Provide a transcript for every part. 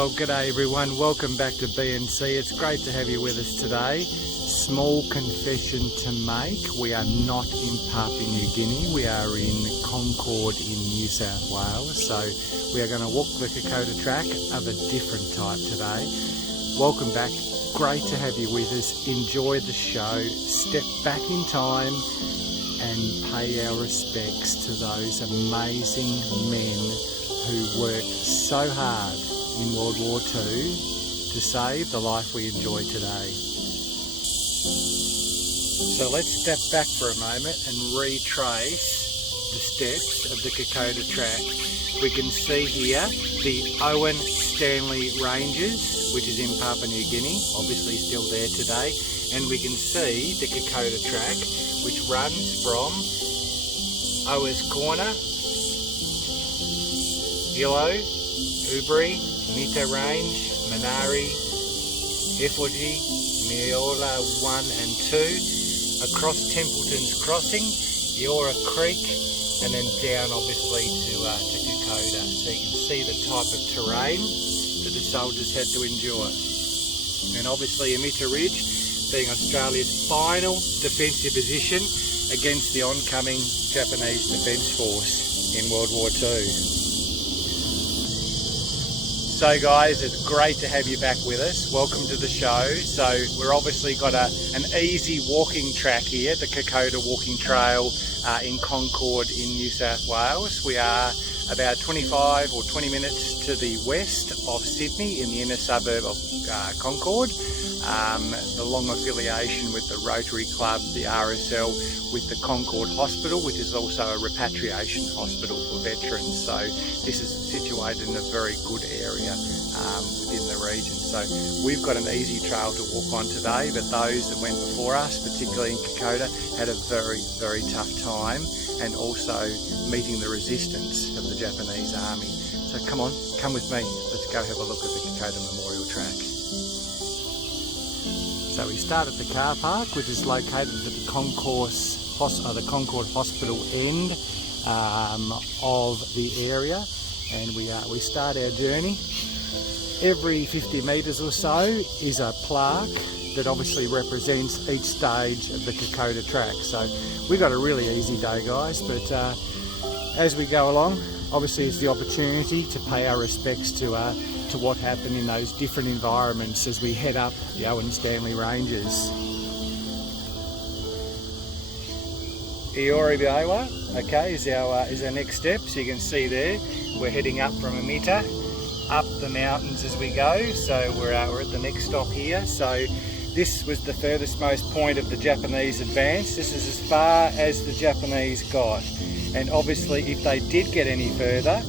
Well, g'day everyone, welcome back to BNC. It's great to have you with us today. Small confession to make, we are not in Papua-New Guinea, we are in Concord in New South Wales. So we are going to walk the Kokoda Track of a different type today. Welcome back, great to have you with us. Enjoy the show, step back in time and pay our respects to those amazing men who worked so hard in World War II to save the life we enjoy today. So let's step back for a moment and retrace the steps of the Kokoda Track. We can see here the Owen Stanley Ranges, which is in Papua-New Guinea, obviously still there today, and we can see the Kokoda Track, which runs from Owen's Corner, Gillow, Ubri, Mita Range, Manari, Efforgy, Neola 1 and 2, across Templeton's Crossing, Eora Creek, and then down obviously to Kokoda. So you can see the type of terrain that the soldiers had to endure. And obviously Amita Ridge being Australia's final defensive position against the oncoming Japanese Defence Force in World War II. So guys, it's great to have you back with us. Welcome to the show. So we're obviously got an easy walking track here, the Kokoda Walking Trail in Concord in New South Wales. We are about 25 or 20 minutes to the west of Sydney in the inner suburb of Concord. The long affiliation with the Rotary Club, the RSL, with the Concord Hospital, which is also a repatriation hospital for veterans. So this is situated in a very good area within the region. So we've got an easy trail to walk on today, but those that went before us, particularly in Kokoda, had a very, very tough time, and also meeting the resistance of the Japanese Army. So come on, come with me. Let's go have a look at the Kokoda Memorial Track. So we start at the car park, which is located at the Concord Hospital end of the area, and we start our journey. Every 50 metres or so is a plaque that obviously represents each stage of the Kokoda Track. So we got a really easy day, guys, but as we go along, obviously it's the opportunity to pay our respects to what happened in those different environments as we head up the Owen Stanley Ranges. Eora Biawa, okay, is our next step. So you can see there, we're heading up from Amita, up the mountains as we go. So we're at the next stop here. So this was the furthest most point of the Japanese advance. This is as far as the Japanese got. And obviously if they did get any further,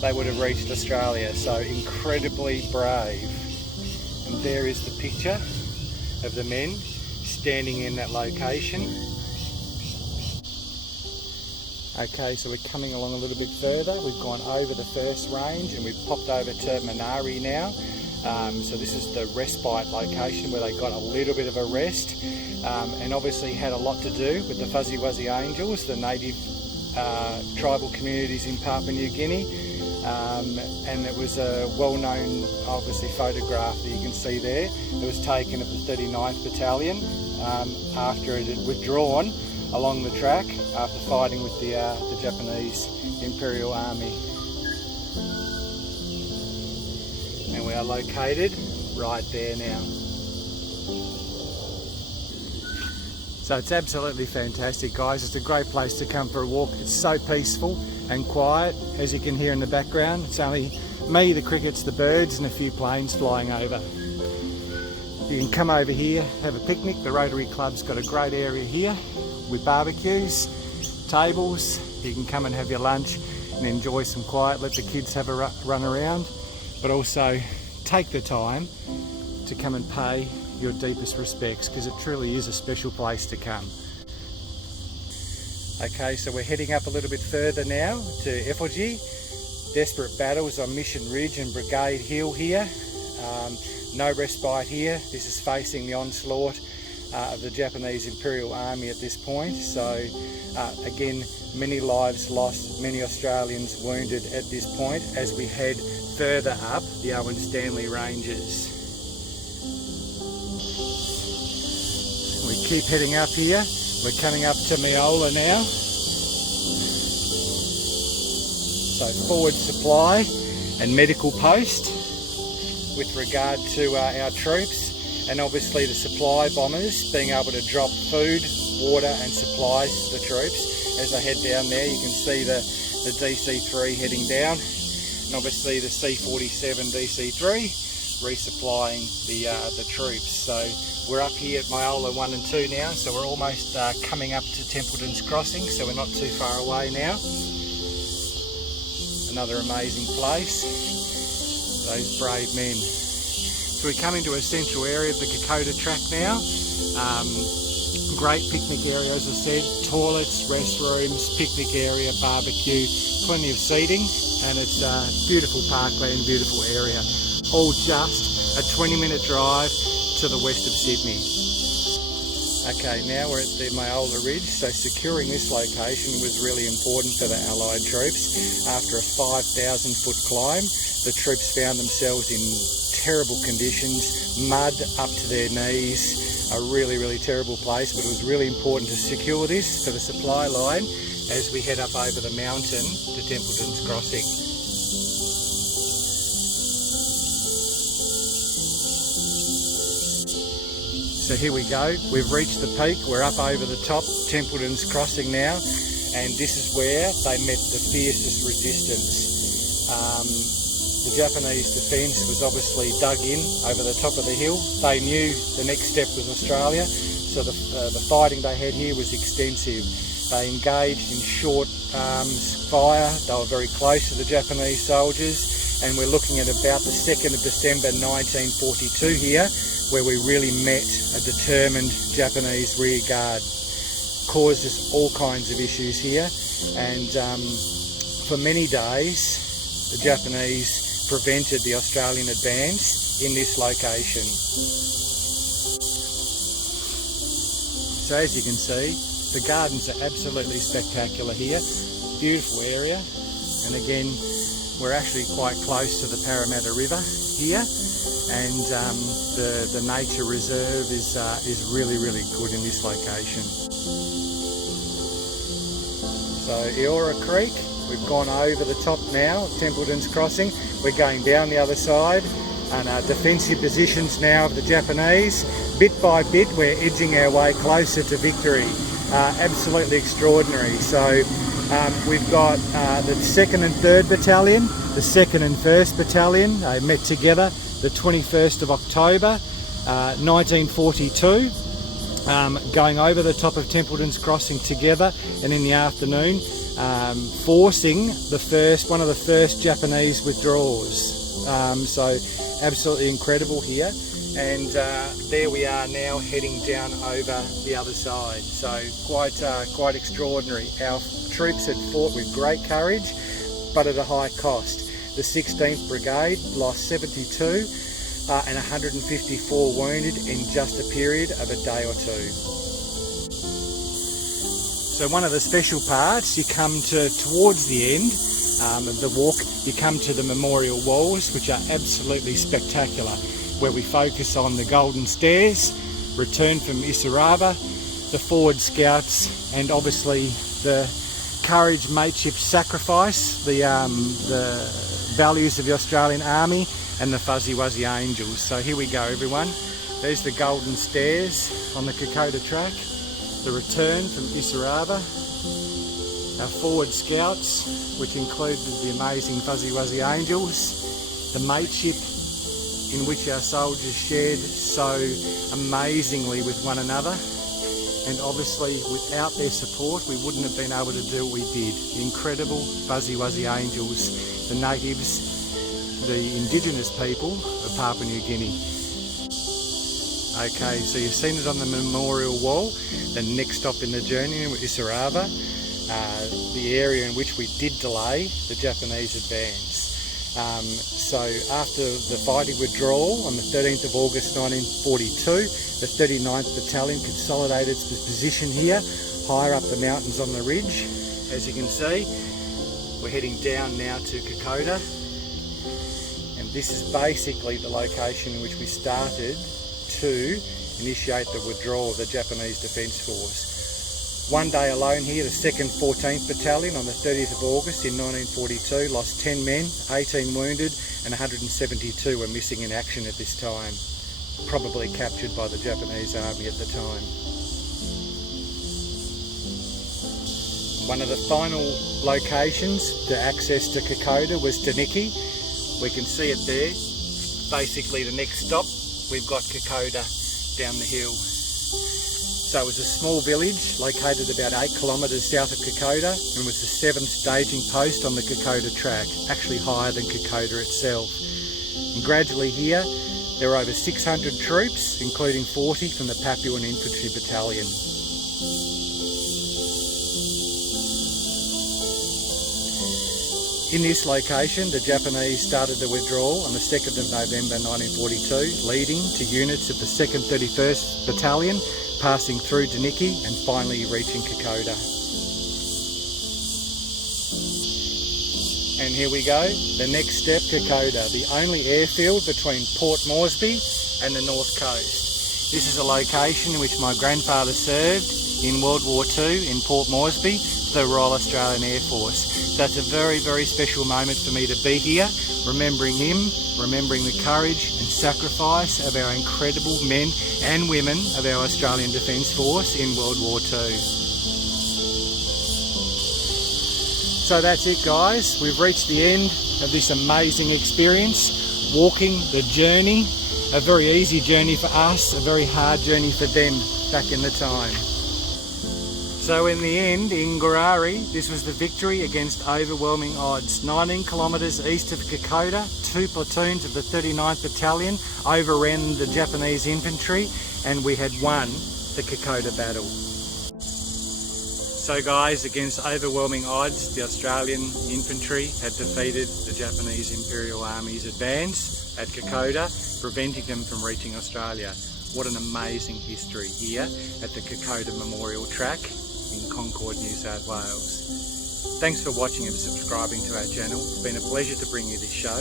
they would have reached Australia. So incredibly brave. And there is the picture of the men standing in that location. Okay, so we're coming along a little bit further. We've gone over the first range and we've popped over to Manari now. So this is the respite location where they got a little bit of a rest, and obviously had a lot to do with the Fuzzy Wuzzy Angels, the native tribal communities in Papua-New Guinea. And it was a well-known, obviously, photograph that you can see there. It was taken of the 39th Battalion after it had withdrawn along the track after fighting with the Japanese Imperial Army. And we are located right there now. So it's absolutely fantastic, guys. It's a great place to come for a walk. It's so peaceful and quiet, as you can hear in the background. It's only me, the crickets, the birds, and a few planes flying over. You can come over here, have a picnic. The Rotary Club's got a great area here with barbecues, tables. You can come and have your lunch and enjoy some quiet, let the kids have a run around, but also take the time to come and pay your deepest respects, because it truly is a special place to come. Okay, so we're heading up a little bit further now to Efforgy. Desperate battles on Mission Ridge and Brigade Hill here. No respite here. This is facing the onslaught of the Japanese Imperial Army at this point. So again, many lives lost, many Australians wounded at this point as we head further up the Owen Stanley Ranges. We keep heading up here. We're coming up to Meola now. So forward supply and medical post with regard to our troops, and obviously the supply bombers being able to drop food, water and supplies to the troops. As I head down there, you can see the DC-3 heading down, and obviously the C-47 DC-3 resupplying the troops. So we're up here at Meola 1 and 2 now, so we're almost coming up to Templeton's Crossing, so we're not too far away now. Another amazing place, those brave men. So we're coming to a central area of the Kokoda Track now. Great picnic area, as I said, toilets, restrooms, picnic area, barbecue, plenty of seating, and it's a beautiful parkland, beautiful area. All just a 20-minute drive to the west of Sydney. Okay, now we're at the Meola Ridge, so securing this location was really important for the Allied troops. After a 5,000 foot climb, the troops found themselves in terrible conditions, mud up to their knees, a really, really terrible place, but it was really important to secure this for the supply line as we head up over the mountain to Templeton's Crossing. So here we go, we've reached the peak, we're up over the top, Templeton's Crossing now, and this is where they met the fiercest resistance. The Japanese defence was obviously dug in over the top of the hill. They knew the next step was Australia, so the fighting they had here was extensive. They engaged in short arms fire, they were very close to the Japanese soldiers, and we're looking at about the 2nd of December 1942 here, where we really met a determined Japanese rear guard. Caused us all kinds of issues here, and for many days the Japanese prevented the Australian advance in this location. So as you can see, the gardens are absolutely spectacular here, beautiful area, and again we're actually quite close to the Parramatta River here, and the nature reserve is really, really good in this location. So Eora Creek, we've gone over the top now, Templeton's Crossing. We're going down the other side, and our defensive positions now of the Japanese. Bit by bit, we're edging our way closer to victory. Absolutely extraordinary. So we've got the 2nd and 3rd Battalion, the 2nd and 1st Battalion. They met together the 21st of October 1942, going over the top of Templeton's Crossing together, and in the afternoon forcing one of the first Japanese withdrawals. So absolutely incredible here, and there we are now heading down over the other side. So quite extraordinary. Our troops had fought with great courage, but at a high cost. The 16th Brigade lost 72 and 154 wounded in just a period of a day or two. So one of the special parts, you come towards the end of the walk, you come to the memorial walls, which are absolutely spectacular, where we focus on the Golden Stairs, return from Isarava, the forward scouts, and obviously the courage, mateship, sacrifice, the values of the Australian Army, and the Fuzzy Wuzzy Angels. So here we go, everyone. There's the Golden Stairs on the Kokoda Track, the return from Isarava, our forward scouts, which included the amazing Fuzzy Wuzzy Angels, the mateship in which our soldiers shared so amazingly with one another, and obviously without their support we wouldn't have been able to do what we did. The incredible Fuzzy Wuzzy Angels, the natives, the indigenous people of Papua-New Guinea. Okay, so you've seen it on the memorial wall. The next stop in the journey was Isarava, the area in which we did delay the Japanese advance. So after the fighting withdrawal on the 13th of August 1942, the 39th Battalion consolidated its position here, higher up the mountains on the ridge. As you can see, we're heading down now to Kokoda. This is basically the location in which we started to initiate the withdrawal of the Japanese Defence Force. One day alone here, the 2nd 14th Battalion on the 30th of August in 1942 lost 10 men, 18 wounded and 172 were missing in action at this time, probably captured by the Japanese Army at the time. One of the final locations to access to Kokoda was Diniki. We can see it there. Basically the next stop, we've got Kokoda down the hill. So it was a small village located about 8 kilometres south of Kokoda and was the 7th staging post on the Kokoda Track, actually higher than Kokoda itself. And gradually here, there were over 600 troops, including 40 from the Papua-New Infantry Battalion. In this location, the Japanese started the withdrawal on the 2nd of November 1942, leading to units of the 2nd 31st Battalion passing through Diniki and finally reaching Kokoda. And here we go, the next step, Kokoda, the only airfield between Port Moresby and the North Coast. This is a location in which my grandfather served in World War II in Port Moresby, the Royal Australian Air Force. So it's a very, very special moment for me to be here, remembering him, remembering the courage and sacrifice of our incredible men and women of our Australian Defence Force in World War II. So that's it, guys. We've reached the end of this amazing experience, walking the journey, a very easy journey for us, a very hard journey for them back in the time. So in the end, in Gurari, this was the victory against overwhelming odds. 19 kilometres east of Kokoda, 2 platoons of the 39th Battalion overran the Japanese infantry and we had won the Kokoda battle. So guys, against overwhelming odds, the Australian infantry had defeated the Japanese Imperial Army's advance at Kokoda, preventing them from reaching Australia. What an amazing history here at the Kokoda Memorial Track in Concord, New South Wales. Thanks for watching and subscribing to our channel. It's been a pleasure to bring you this show.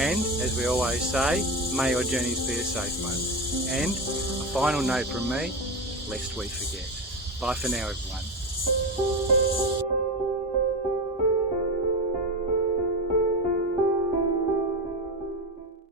And as we always say, may your journeys be a safe one. And a final note from me, lest we forget. Bye for now, everyone.